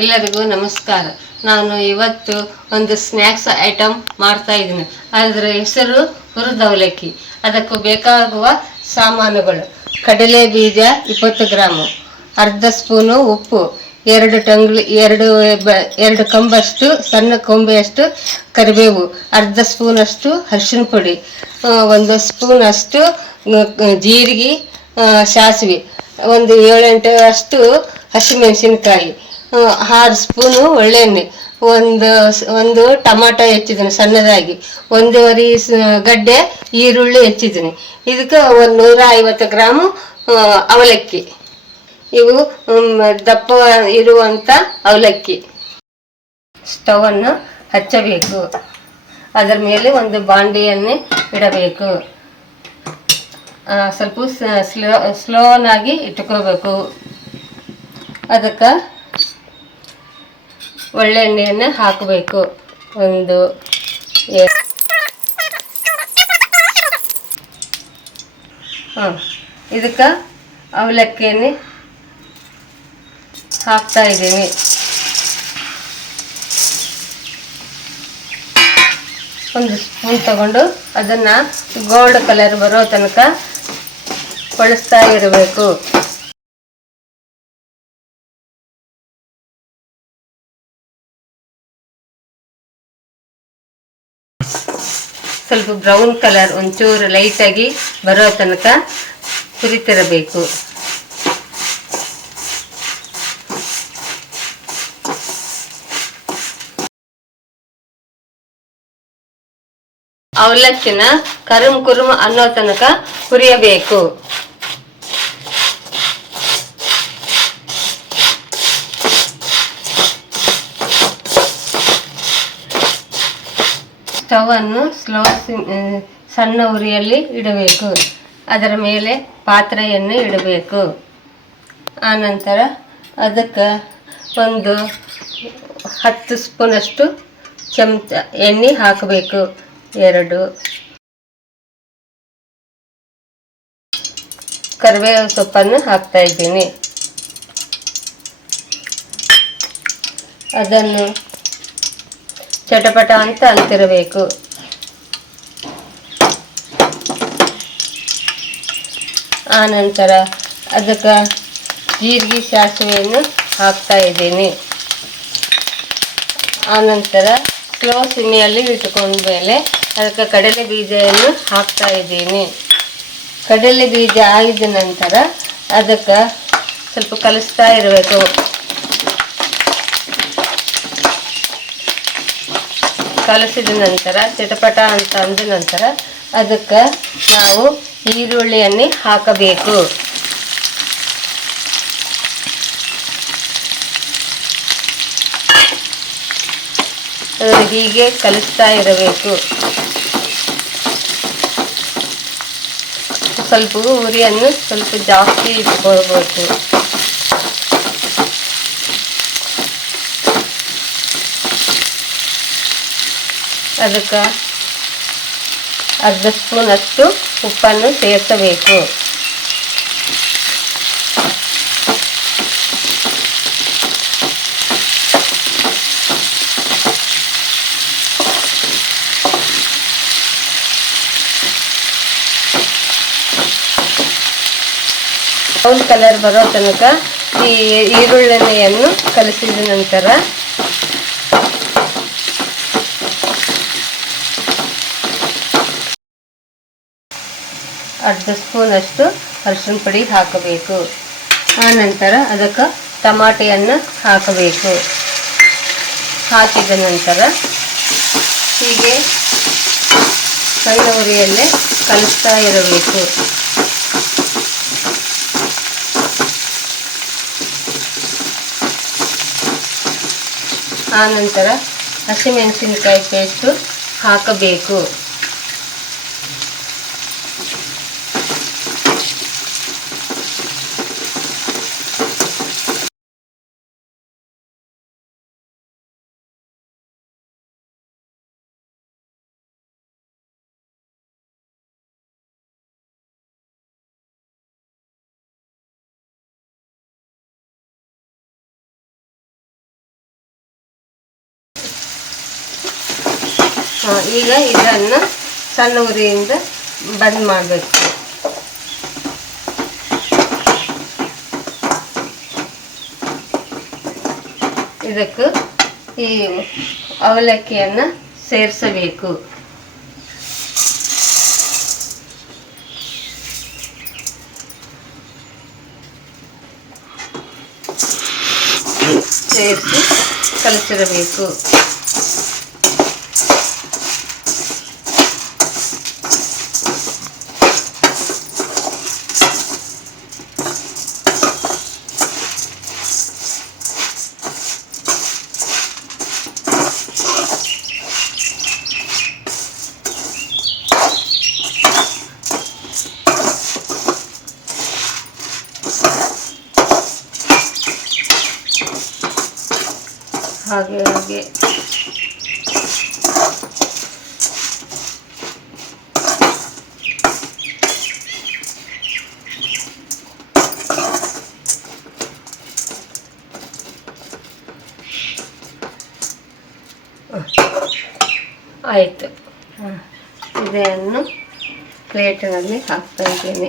ಎಲ್ಲರಿಗೂ ನಮಸ್ಕಾರ. ನಾನು ಇವತ್ತು ಒಂದು ಸ್ನ್ಯಾಕ್ಸ್ ಐಟಮ್ ಮಾಡ್ತಾ ಇದ್ದೀನಿ. ಅದರ ಹೆಸರು ಹುರಿದ ಅವಲಕ್ಕಿ. ಅದಕ್ಕೂ ಬೇಕಾಗುವ ಸಾಮಾನುಗಳು: ಕಡಲೆ ಬೀಜ 20 ಗ್ರಾಮು, ಅರ್ಧ ಸ್ಪೂನು ಉಪ್ಪು, ಎರಡು ಕಂಬಷ್ಟು ಸಣ್ಣ ಕೊಂಬೆಯಷ್ಟು ಕರಿಬೇವು, ಅರ್ಧ ಸ್ಪೂನಷ್ಟು ಅರಿಶಿನ ಪುಡಿ, 1 ಸ್ಪೂನಷ್ಟು ಜೀರಿಗೆ, ಸಾಸಿವೆ, ಒಂದು 7-8 ಅಷ್ಟು ಹಸಿಮೆಣಸಿನಕಾಯಿ, 6 ಸ್ಪೂನು ಒಳ್ಳೆಣ್ಣೆ, ಒಂದು ಟೊಮಾಟೊ ಹೆಚ್ಚಿದ್ದೀನಿ ಸಣ್ಣದಾಗಿ, 1.5 ಗಡ್ಡೆ ಈರುಳ್ಳಿ ಹೆಚ್ಚಿದ್ದೀನಿ. ಇದಕ್ಕೆ 150 ಗ್ರಾಮು ಅವಲಕ್ಕಿ. ಇವು ದಪ್ಪ ಇರುವಂಥ ಅವಲಕ್ಕಿ. ಸ್ಟವನ್ನು ಹಚ್ಚಬೇಕು. ಅದರ ಮೇಲೆ ಒಂದು ಬಾಂಡೆಯನ್ನು ಇಡಬೇಕು. ಸ್ವಲ್ಪ ಸ್ಲೋನಾಗಿ ಇಟ್ಕೋಬೇಕು. ಅದಕ್ಕೆ ಒಳ್ಳೆಣ್ಣೆಯನ್ನು ಹಾಕಬೇಕು. ಇದಕ್ಕೆ ಅವಲಕ್ಕಿಯನ್ನು ಹಾಕ್ತಾ ಇದ್ದೀನಿ. ಒಂದು ಸ್ಪೂನ್ ತಗೊಂಡು ಅದನ್ನು ಗೋಲ್ಡ್ ಕಲರ್ ಬರೋ ತನಕ ಕೊಳಿಸ್ತಾ ಇರಬೇಕು. ಸ್ವಲ್ಪ ಬ್ರೌನ್ ಕಲರ್ ಒಂಚೂರು ಲೈಟಾಗಿ ಬರೋ ತನಕ ಹುರಿತಿರಬೇಕು. ಅವಲಕ್ಕಿನ ಕುರುಮ್ ಅನ್ನೋ ತನಕ ಹುರಿಯಬೇಕು. ಸ್ಟವನ್ನು ಸಣ್ಣ ಉರಿಯಲ್ಲಿ ಇಡಬೇಕು. ಅದರ ಮೇಲೆ ಪಾತ್ರೆಯನ್ನು ಇಡಬೇಕು. ಆನಂತರ ಅದಕ್ಕೆ ಒಂದು 10 ಸ್ಪೂನಷ್ಟು ಚಮಚ ಎಣ್ಣೆ ಹಾಕಬೇಕು. 2 ಕರಿಬೇವು ಸೊಪ್ಪನ್ನು ಹಾಕ್ತಾ ಇದ್ದೀನಿ. ಅದನ್ನು ಚಟಪಟ ಅಂತ ಅಂತಿರಬೇಕು. ಆನಂತರ ಅದಕ್ಕೆ ಜೀರಿಗೆ ಸಾಸಿವೆಯನ್ನು ಹಾಕ್ತಾ ಇದ್ದೀನಿ. ಆನಂತರ ಸ್ಲೋ ಸಿಮ್ಮಿಯಲ್ಲಿ ಇಟ್ಕೊಂಡ ಮೇಲೆ ಅದಕ್ಕೆ ಕಡಲೆ ಬೀಜವನ್ನು ಹಾಕ್ತಾ ಇದ್ದೀನಿ. ಕಡಲೆ ಬೀಜ ಆಗಿದ ನಂತರ ಅದಕ್ಕೆ ಸ್ವಲ್ಪ ಕಲಿಸ್ತಾ ಇರಬೇಕು. ಕಲಸಿದ ನಂತರ ಚಟಪಟ ಅಂತ ಅಂದ ನಂತರ ಅದಕ್ಕೆ ನಾವು ಈರುಳ್ಳಿಯನ್ನು ಹಾಕಬೇಕು. ಹೀಗೆ ಕಲಿಸ್ತಾ ಇರಬೇಕು. ಸ್ವಲ್ಪ ಉರಿಯನ್ನು ಸ್ವಲ್ಪ ಜಾಸ್ತಿ ಇಟ್ಕೊಳ್ಬೇಕು. ಅದಕ್ಕೆ ಅರ್ಧ ಸ್ಪೂನಷ್ಟು ಉಪ್ಪನ್ನು ಸೇರಿಸಬೇಕು. ಬ್ರೌನ್ ಕಲರ್ ಬರೋ ತನಕ ಈ ಈರುಳ್ಳಿಯನ್ನು ಕಲಸಿದ ನಂತರ ಅರ್ಧ ಸ್ಪೂನಷ್ಟು ಅರಿಶಿನ ಪುಡಿ ಹಾಕಬೇಕು. ಆನಂತರ ಅದಕ್ಕೆ ಟಮಾಟೆಯನ್ನು ಹಾಕಬೇಕು. ಹಾಕಿದ ನಂತರ ಹೀಗೆ ಸಣ್ಣ ಉರಿಯಲ್ಲೇ ಕಲಿಸ್ತಾ ಇರಬೇಕು. ಆನಂತರ ಹಸಿಮೆಣಸಿನಕಾಯಿ ಪೇಸ್ಟು ಹಾಕಬೇಕು. ಈಗ ಇದನ್ನು ಸಣ್ಣ ಉರಿಯಿಂದ ಬಂದ್ ಮಾಡಬೇಕು. ಇದಕ್ಕೆ ಈ ಅವಲಕ್ಕಿಯನ್ನು ಸೇರಿಸಬೇಕು. ಸೇರಿಸಿ ಕಲಸಿಡಬೇಕು. ಹಾಗೆ ಆಯಿತು. ಇದನ್ನು ಪ್ಲೇಟಿನಲ್ಲಿ ಹಾಕ್ತಾ ಇದ್ದೇನೆ.